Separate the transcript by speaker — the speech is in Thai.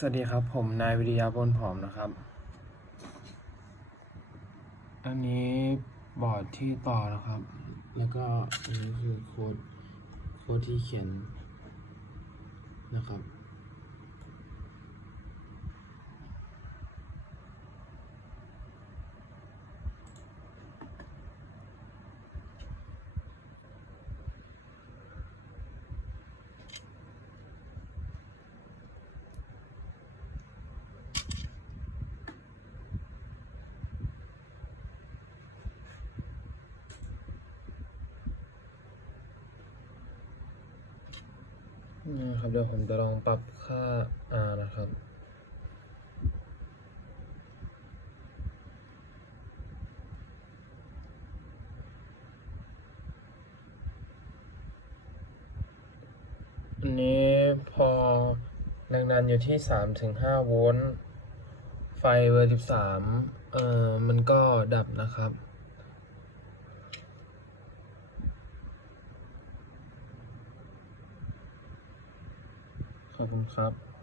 Speaker 1: สวัสดีครับ ผมนายวิทยาบนผอมนะครับ อันนี้บอร์ดที่ต่อนะครับ แล้วก็อันนี้คือโค้ดโค้ดที่เขียนนะครับ นี่ครับเดี๋ยวผมจะลองปรับค่า R นะครับอันนี้พอแรงดันอยู่ที่สามถึงห้าโวลต์ ไฟเบอร์สิบสามเอ่อมันก็ดับนะครับ ขอบคุณครับ